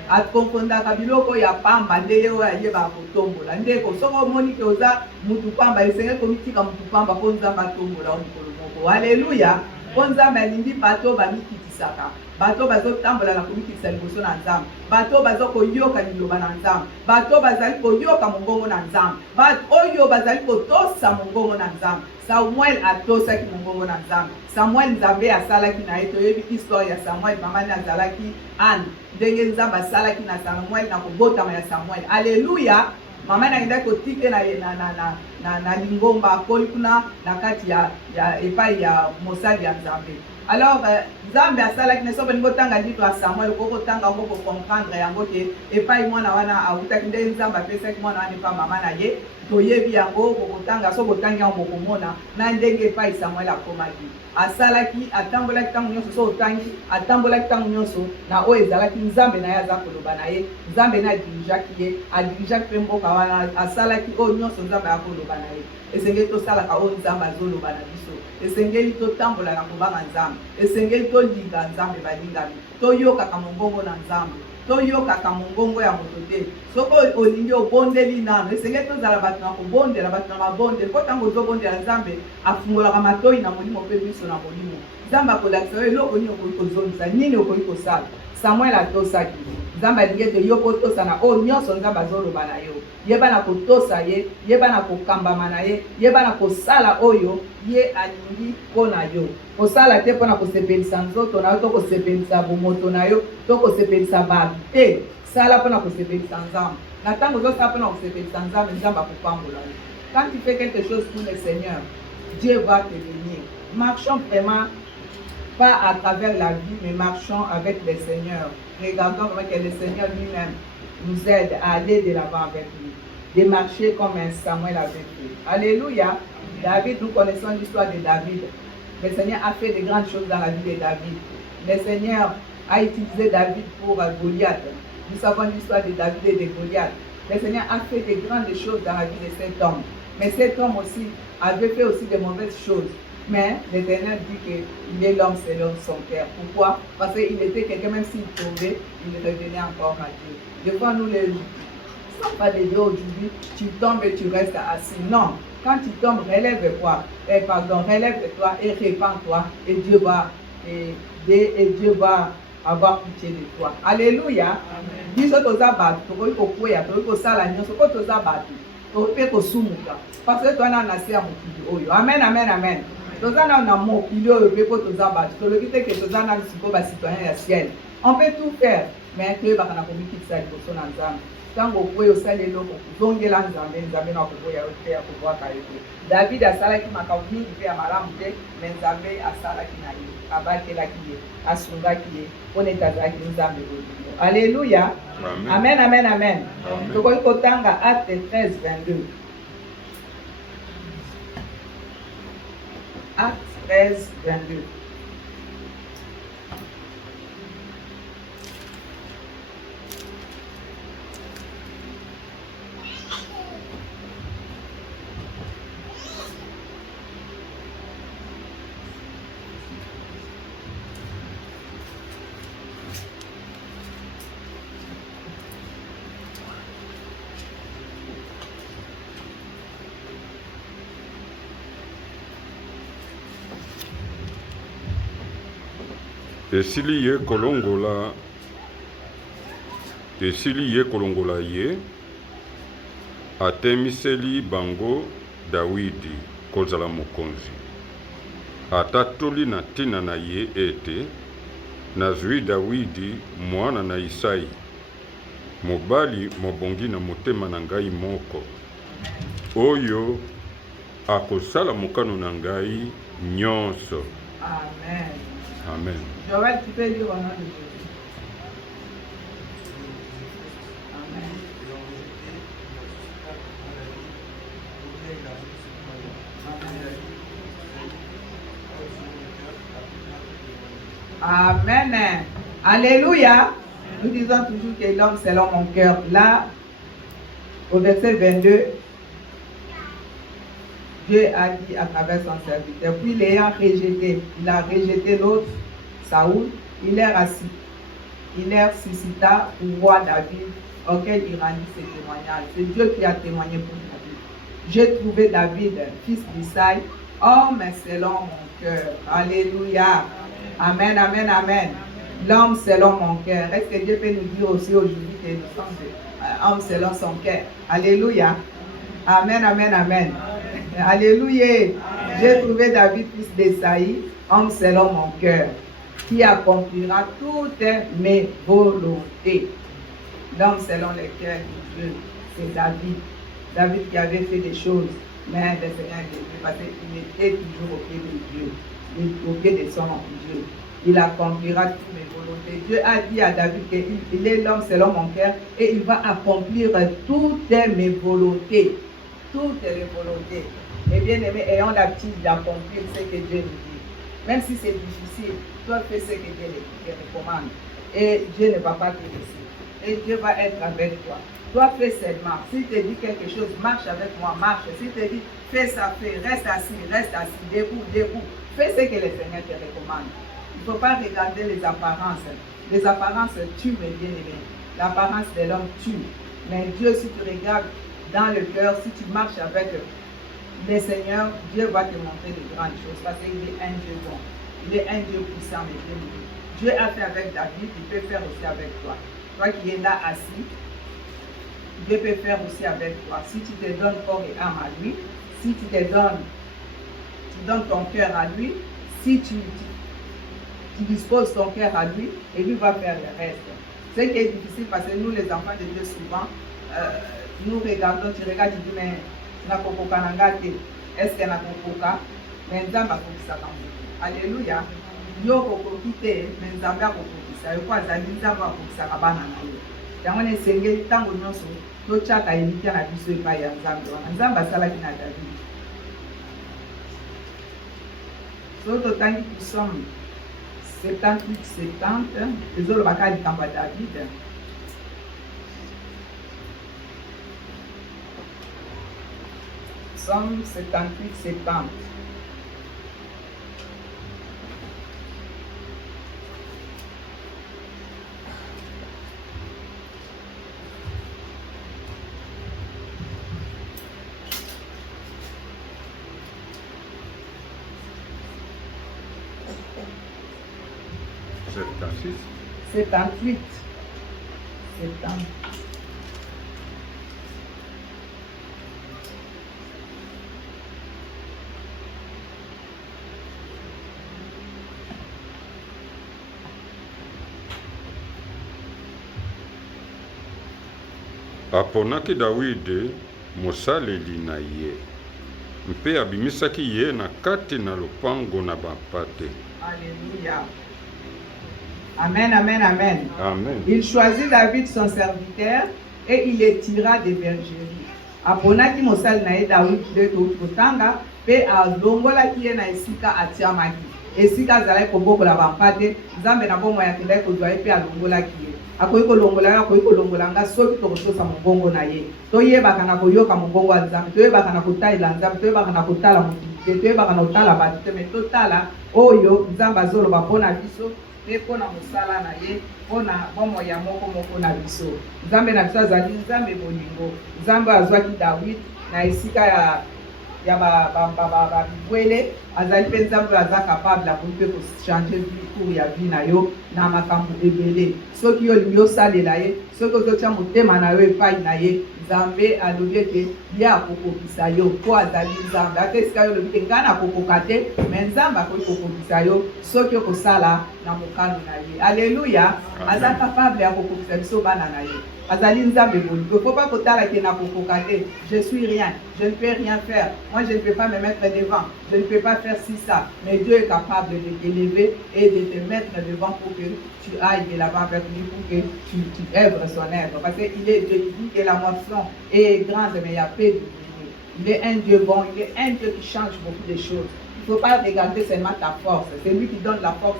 akonfondaka biloko ya pamba nde ye oyo ayebaka kotombola ndeko soki omoni ke oza mutu pamba esengeli komitika mutu pamba mpo nzambe atombola o mokolo moko alleluya mpo nzambe alingi bato bamikitisaka bato bazotambola na komikitisa liboso na nzambe bato bazokoyoka liloba na nzambe bato bazali koyoka mongongo na nzambe bato oyo bazali kotosa mongongo na nzambe Samuel atosaki mongongo na nzambe Samuel nzambe asalaki na ye toyebi histoire ya Samuel mama ne azalaki Anne ndenge nzambe asalaki na Samuel na kobotama ya Samuel alleluya mama naendaki kotike na lingomba akoli kuna na kati ya epai ya mosali ya nzambe alors nzambe asalaki na soki botanga lito ya Samuel okotanga ngo comprendre yango ke epai mwana wana awutaki nde nzambe apesaki mwana wana epai mama na ye toyebi yango kokotanga so botangi yango bokomona na ndenge epai Samuel akomaki asalaki atambolaki ntango nyonso so otangi atambolaki ntango nyonso na oyo ezalaki nzambe na ye aza koloba na ye nzambe na adirijaki mpe mboka wana asalaki oyo nyonso nzambe akoloba na ye esengeli tosalaka oyo nzambe azoloba na biso esengeli totambola na kobanga nzambe esengeli tolinga nzambe balingami toyokaka mongongo na nzambe toyokaka mongongo ya moto te soki olingi obondeli nano esengeli tozala bato na kobondela bato na mabondeli mpo ntango ozobondela nzambe afungolaka matoi na molimo mpe miso na molimo nzambe akolakisa yo eloko nini okoki kozongisa nini okoki kosala Samuel atosaki nzambe alingi ete yo kotosa na oyo nyonso nzambe azoloba na yo yeba na kotosa ye yeba na kokambama na ye yeba na kosala oyo ye alingi mpo na yo kosala te mpo na kosepelisa nzoto na yo to kosepelisa bomoto na yo to kosepelisa bato te sala mpo na kosepelisa nzambe na ntango ozosala mpo na kosepelisa nzambe nzambe akopambola yo quand tu fais quelque chose pour le Seigneur Dieu va te bénir marchons vraiment pas à travers la vie, mais marchons avec le Seigneur. Regardons comment que le Seigneur lui-même nous aide à aller de l'avant avec lui, de marcher comme un Samuel avec lui. Alléluia. David, nous connaissons l'histoire de David. Le Seigneur a fait de grandes choses dans la vie de David. Le Seigneur a utilisé David pour Goliath. Nous savons l'histoire de David et de Goliath. Le Seigneur a fait de grandes choses dans la vie de cet homme. Mais cet homme aussi avait fait aussi de mauvaises choses. Mais l'Éternel dit qu'il est l'homme selon son cœur. Pourquoi? Parce qu'il était quelqu'un, même s'il tombait, il revenait encore à Dieu. Des fois, nous les sans pas de Dieu aujourd'hui, tu tombes et tu restes assis. Non. Quand tu tombes, relève-toi. Relève-toi et répands-toi. Et Dieu va aider et Dieu va avoir pitié de toi. Alléluia. Biso toza batu, tokoki kokwea, tokoki kosala nyonso, ko toza batu. Tokoki kosumuka. Parce que toi na nasi ya mokili oyo. Amen, amen, amen. Toza na mokili oyo pe ko toza batu. Toloki te ke toza na siko ba citoyen ya ciel. On peut tout faire, mais toyebaka na komikitisa liboso na Nzambe. Tango okwe osali eloko kozongela Nzambe, Nzambe na koboya yo te ya kobwaka yo te. David asalaki makambo mingi mpe ya malamu te, me Nzambe asalaki na ye, abatelaki ye, asungaki ye, mpona ete azalaki Nzambe bolingo. Alléluia. Amen, amen, amen. Tokoki kotanga Acte 13, 22. Acte 13, 22. esili ye kolongola ye atemiseli bango Dawidi kozala mokonzi atatoli na ntina na ye ete nazwi Dawidi mwana na Isai mobali mobongi na motema na ngai moko oyo akosala mokano na ngai nyonso. Amen. Amen. Joël, tu peux lire au nom de Jésus. Amen. Amen. Alléluia. Nous disons toujours que l'homme selon mon cœur. Là, au verset 22, Dieu a dit à travers son serviteur, puis l'ayant rejeté, il a rejeté l'autre, Saoul, il leur suscita pour roi David, auquel il rendit ses témoignages. C'est Dieu qui a témoigné pour David. J'ai trouvé David, fils d'Isaïe, homme selon mon cœur. Alléluia. Amen, amen, amen. L'homme selon mon cœur. Est-ce que Dieu peut nous dire aussi aujourd'hui que nous sommes hommes selon son cœur? Alléluia. Amen, amen, amen. Alléluia. J'ai trouvé David, fils d'Isaïe, homme selon mon cœur, qui accomplira toutes mes volontés. L'homme selon le cœur de Dieu, c'est David. David qui avait fait des choses, mais le Seigneur de Dieu, parce qu'il était toujours au pied de Dieu, au pied de son Dieu. Il accomplira toutes mes volontés. Dieu a dit à David qu'il est l'homme selon mon cœur et il va accomplir toutes mes volontés. Toutes les volontés. Et bien aimé, ayons l'habitude d'accomplir ce que Dieu nous dit. Même si c'est difficile, toi fais ce que Dieu te recommande. Et Dieu ne va pas te laisser. Et Dieu va être avec toi. Toi fais seulement. S'il te dit quelque chose, marche avec moi, marche. S'il te dit fais ça, fais, reste assis, debout, debout. Fais ce que le Seigneur te recommande. Il ne faut pas regarder les apparences. Les apparences tuent, mes bien-aimés. L'apparence de l'homme tue. Mais Dieu, si tu regardes dans le cœur, si tu marches avec le Seigneur, Dieu va te montrer de grandes choses parce qu'il est un Dieu bon. Il est un Dieu puissant, mes bien-aimés. Dieu a fait avec David, il peut faire aussi avec toi. Toi qui es là assis, Dieu peut faire aussi avec toi. Si tu te donnes corps et âme à lui, si tu te donnes, tu donnes ton cœur à lui, si tu disposes ton cœur à lui, et lui va faire le reste. Ce qui est difficile parce que nous, les enfants de Dieu, souvent, nous regardons, tu regardes, tu dis, mais nakokoka nangate, est-ce que nakokoka? Mais nzamba kokisaka mutu. Alléluia. Yo kokoki te, mais nzamba kokokisa. Yo kwa zali nzamba kokisaka bana na yo. Yango ne sengeli tango nyonso, totyaka elikya na biso epai ya nzambe wana. Nzambe asalaki na David. So totangi Psaume 78-70, ezolobaka likambo ya David. Psaume 78-70. C'est 78. 70. aponaki Dawidi mosaleli na ye mpe abimisaki ye na kati na lopango na bampate. Alléluia. Amen, amen, amen. Amen. Il choisit David son serviteur et il le tira des bergeries. Aponaki mosali na ye David de kotanga mpe alongolaki ye na esika atiamaki esika azalaki kobokola bampate nzambe na bomoi akendaki kozwa ye mpe alongolaki ye akoki kolongola ye akoki kolongola nga soki tokotosa mongongo na ye toyebaka na koyoka mongongo ya nzambe toyebaka na kotalela nzambe toyebaka na kotala mokili te toyebaka na kotala bato te me totala oyo nzambe azoloba mpo na biso mpe mpo na mosala na ye mpo na bomoi ya moko na biso nzambe na biso azali nzambe bolingo nzambe azwaki David na esika ya babibwele azali mpe nzambe aza capable akoki mpe kochange cour ya vie na yo na makambo ebele soki yo olingi osalela ye soki ozotia motema na yo epai na ye nzambe alobi ete ye akokokisa yo mpo azali nzambe ata esika yo olobi te ngai nakokoka te me nzambe akoki kokokisa yo soki okosala na mokano na ye alleluya aza capable ya kokokisa biso bana na ye azali nzambe bolingo faut pas kotala ke nakokoka te je suis rien je ne peux rien faire moi je ne peux pas me mettre devant je ne peux pas faire ci ça mais Dieu est capable de t'élever et de te mettre devant pour que tu ailles de l'avant avec lui pour que tu œuvres son œuvre parce qu'il est Dieu qui dit que la moisson est grande mais il y a peu de vie. Il est un Dieu bon, il est un Dieu qui change beaucoup de choses. Il ne faut pas regarder seulement ta force. C'est lui qui donne la force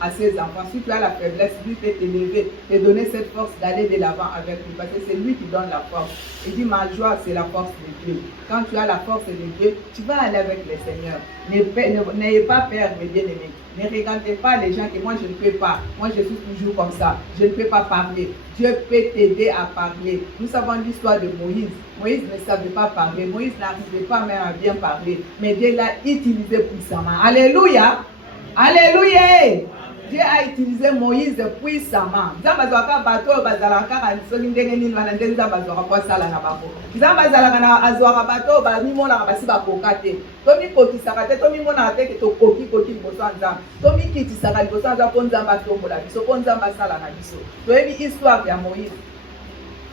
à ses enfants. Si tu as la faiblesse, lui peut t'élever, te donner cette force d'aller de l'avant avec lui. Parce que c'est lui qui donne la force. Il dit, ma joie, c'est la force de Dieu. Quand tu as la force de Dieu, tu vas aller avec le Seigneur. N'ayez pas peur, mes bien-aimés. Ne regardez pas les gens que moi je ne peux pas. Moi je suis toujours comme ça. Je ne peux pas parler. Dieu peut t'aider à parler. Nous savons l'histoire de Moïse. Moïse ne savait pas parler. Moïse n'arrivait pas même à bien parler. Mais Dieu l'a utilisé puissamment. Alléluia. Alléluia. Dieu a utilisé Moïse puissamment. Nzambe azwaka bato bazalaka kaka soki ndenge nini wana nde nzambe azwaka po asala na bango. Nzambe azwaka bato bamimonaka basi bakoka te. Tomikokisaka te tomimonaka te ke tokoki liboso ya nzambe. Tomikitisaka liboso ya nzambe mpo nzambe atombola biso mpo nzambe asala na biso. Toyebi histoire ya Moïse.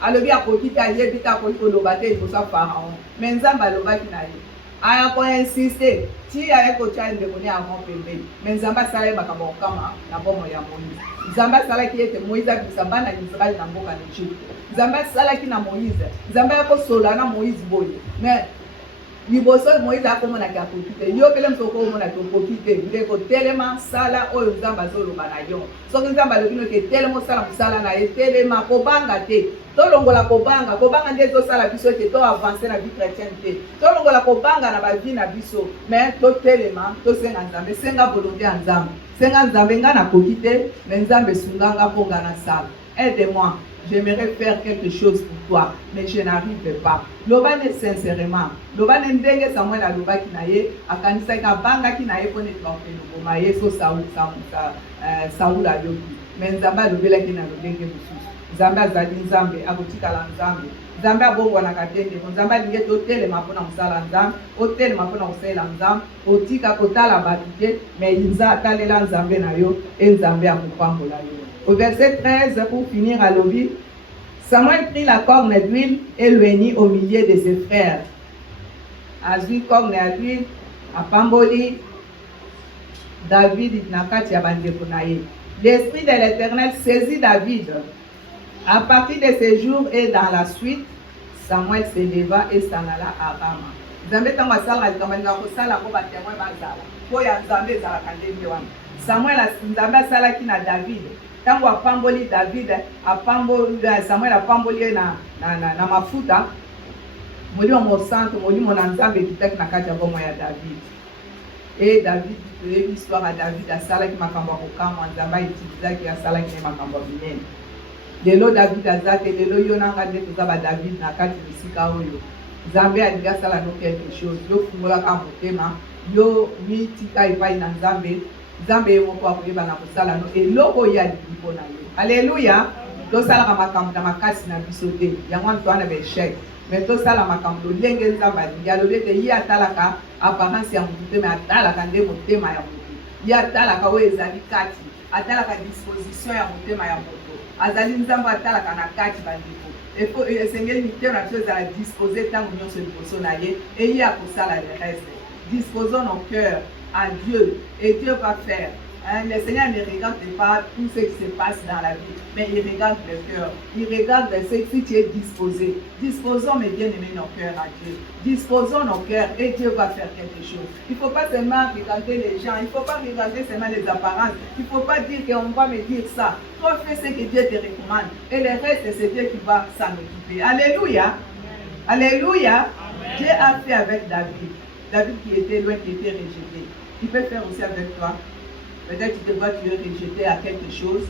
Alobi akoki te ayebi te akoki koloba te liboso ya Pharaon. Me nzambe alobaki na ye. Aya koinsiste ti aya kotia ndeko ne avant pembeni me nzambe asala makambo okama na bomo ya Moïse. Nzambe asalaki ete Moïse abimisa bana ya Israeli na mboka na Egypte. Nzambe asalaki na Moïse. Nzambe akosola na Moïse boye mais liboso Moïse akomonaki akoki te yo pele moto okomonaki okoki te ndeko telema sala oyo nzambe azoloba na yo soki nzambe alobi noki telema osala mosala na ye telema kobanga te tolongola kobanga nde ezosala biso ete toavance na vie chrétienne te tolongola kobanga na bavie na biso mais totelema tosenga nzambe senga volonté ya nzambe senga nzambe nga nakoki te me nzambe esunganga mpo nga nasala aide-moi. J'aimerais faire quelque chose pour toi, mais je n'arrive pas. Lobane sincèrement. Lobane ndenge Samuel aloba kinaye, akanisa kabanga kinaye pone twapelo boma yeso Saul ayoki. Mais nzamba lobela kina lobenge mususu. Nzamba azali nzambe akotikala nzambe. Nzambe abongwana katende, nzamba linge totelema mpona mosala nzambe, otelema mpona kosalela nzambe, otika kotala bato te, mais nza atalela nzambe na yo, e nzambe akopambola yo. Au verset 13, pour finir à l'obi, Samuel prit la corne d'huile et l'oignit au milieu de ses frères. Azui corne à l'huile, à Pamboli, David nakati ya bandeko na ye. L'esprit de l'Éternel saisit David. À partir de ces jours et dans la suite, Samuel se leva et s'en alla à Rama. Nzambe tango asala likambo kosala ko batémoin bazala. Po ya Nzambe ezalaka ndenge wana. Samuel Nzambe asalaki na David. Tango apamboli David, Samuel apamboli na mafuta, molimo mosanto, molimo na Nzambe kitaki na kati ya bomo ya David. Et David, toyebi histoire ya David asalaki makambo ya kokamwa, Nzambe ayitilizaki asalaki na makambo ya minene. Lelo David azate, lelo yo nanga nde toza ba David na kati bisika oyo. Nzambe alingi asala no quelque chose, yo fungolaka motema, yo mitika epai na Nzambe. Nzambe moko akoyeba na kosala no eloko ya lipo na yo. Alléluia. Tosalaka makambo na makasi na biso te. Yango wana toana ba échec. Mais tosala makambo lolenge Nzambe alingi alobi ete ye atalaka apparence ya motu te mais atalaka nde motema ya motu. Ye atalaka oyo ezali kati. Atalaka disposition ya motema ya motu. Azali Nzambe atalaka na kati bandeko. Esengeli mitema na biso ezala disposé ntango nyonso liboso na ye et ye akosala le reste. Disposons nos cœurs à Dieu et Dieu va faire. Le Seigneur ne regarde pas tout ce qui se passe dans la vie, mais il regarde le cœur. Il regarde si tu es disposé. Disposons, mes bien-aimés, nos cœurs à Dieu. Disposons nos cœurs et Dieu va faire quelque chose. Il ne faut pas seulement regarder les gens, il ne faut pas regarder seulement les apparences. Il ne faut pas dire qu'on va me dire ça. Toi, fais ce que Dieu te recommande. Et le reste, c'est Dieu qui va s'en occuper. Alléluia. Alléluia. Dieu a fait avec David. David qui était loin, qui était rejeté. Il peut faire aussi avec toi. Peut-être que tu es rejeté à quelque chose,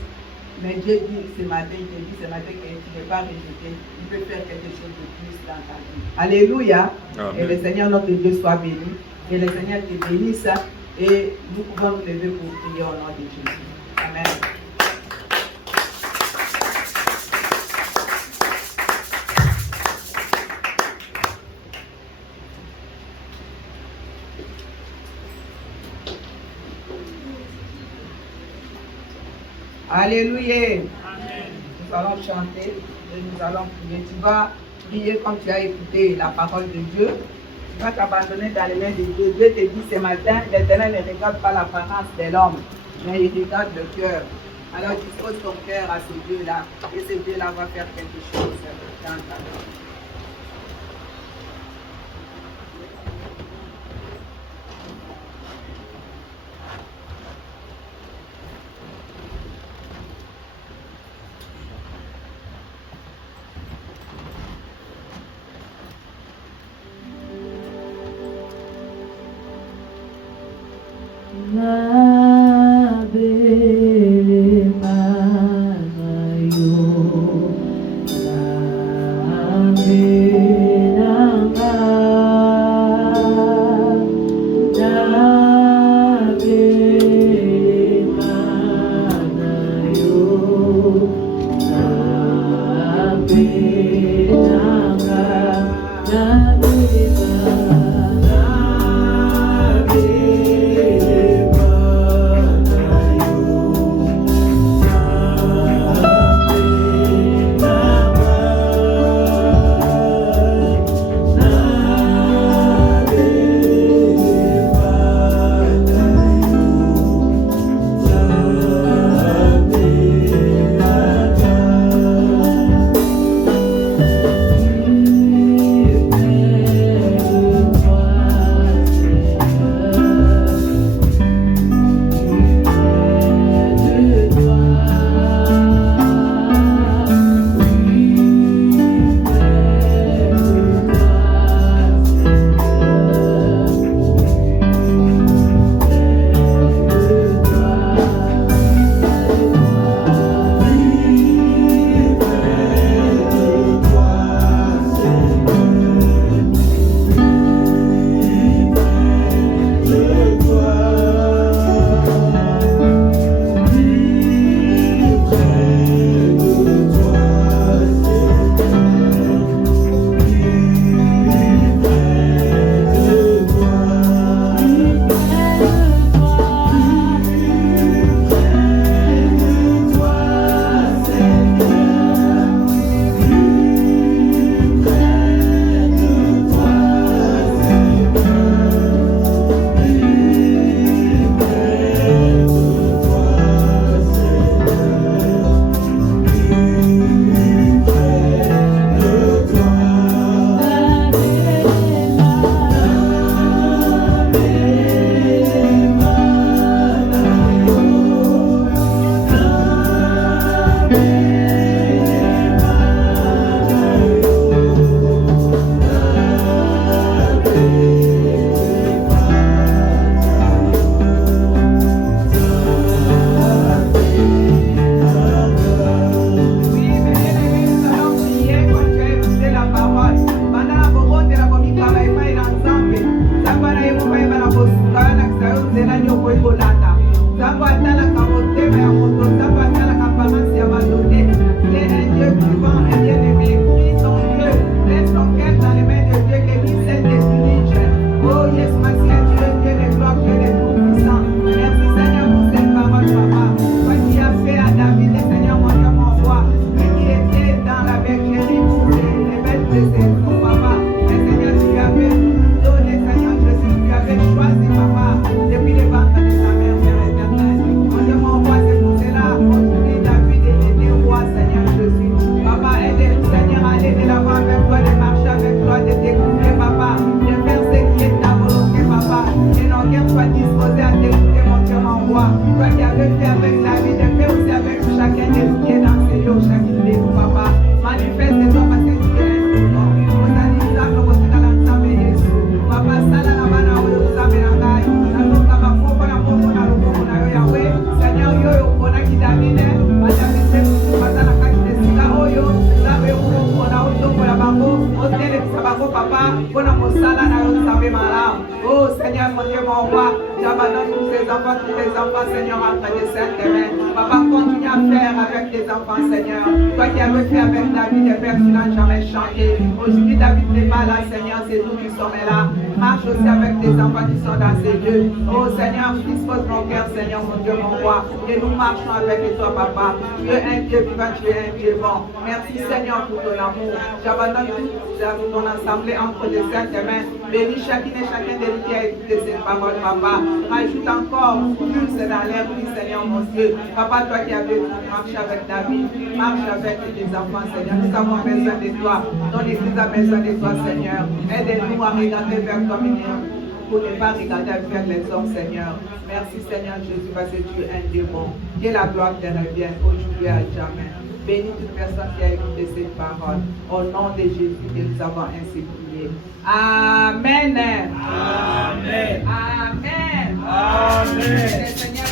mais Dieu dit ce matin, il te dit ce matin que tu n'es pas rejeté. Il peut faire quelque chose de plus dans ta vie. Alléluia. Amen. Et le Seigneur notre Dieu soit béni. Que le Seigneur te bénisse. Et nous pouvons nous lever pour prier au nom de Jésus. Amen. Alléluia. Amen. Nous allons chanter et nous allons prier. Tu vas prier comme tu as écouté la parole de Dieu. Tu vas t'abandonner dans les mains de Dieu. Dieu te dit ce matin, l'Éternel ne regarde pas l'apparence de l'homme, mais il regarde le cœur. Alors dispose ton cœur à ce Dieu-là et ce Dieu-là va faire quelque chose dans ta vie. cœur soit disposé à t'écouter, mon Dieu, mon roi. Toi qui avais fait avec David, fais aussi avec chacun des qui est dans ces lieux, chacun de nous, papa. Manifeste-toi parce que tu es bon. On a dit ça, nous aussi dans l'ensemble, Jésus. Papa, ça là, la main, on a mis la gaille. Seigneur, yo, on a qui David, madame, c'est pour matin la carte de Sika, oyo, ça veut on a auto pour la banco, on tient les sabaco, papa, on a mon sala, on a malade. Oh Seigneur, mon Dieu, mon roi, j'abandonne tous ces enfants, Seigneur, entre tes saintes mains. Papa, continue à faire avec tes enfants, Seigneur. Toi qui avais fait avec David, et Père, tu n'as jamais changé. Aujourd'hui, David n'est pas là, Seigneur, c'est nous qui sommes là. Marche aussi avec tes enfants qui sont dans ces lieux. Oh Seigneur, dispose mon cœur, Seigneur, mon Dieu, mon roi. Et nous marchons avec toi, papa. Tu es un Dieu vivant, tu es un Dieu bon. Merci, Seigneur, pour ton amour. J'abandonne tout ton assemblée entre tes saintes mains. Bénis chacune et chacun de nous qui a écouté cette parole, papa. Rajoute encore plus dans l'air, oui, Seigneur, mon Dieu. Papa, toi qui avais marché avec David, marche avec tes enfants, Seigneur. Nous avons besoin de toi. Ton Église a besoin de toi, Seigneur. Aide-nous à regarder vers toi, pour ne pas regarder vers les hommes, Seigneur. Merci, Seigneur Jésus, parce que tu es un Dieu bon. Que la gloire te revienne aujourd'hui et à jamais. Bénis toute personne qui a écouté cette parole. Au nom de Jésus, que nous avons ainsi prié. Amen. Amen. Amen. Amen. Le Seigneur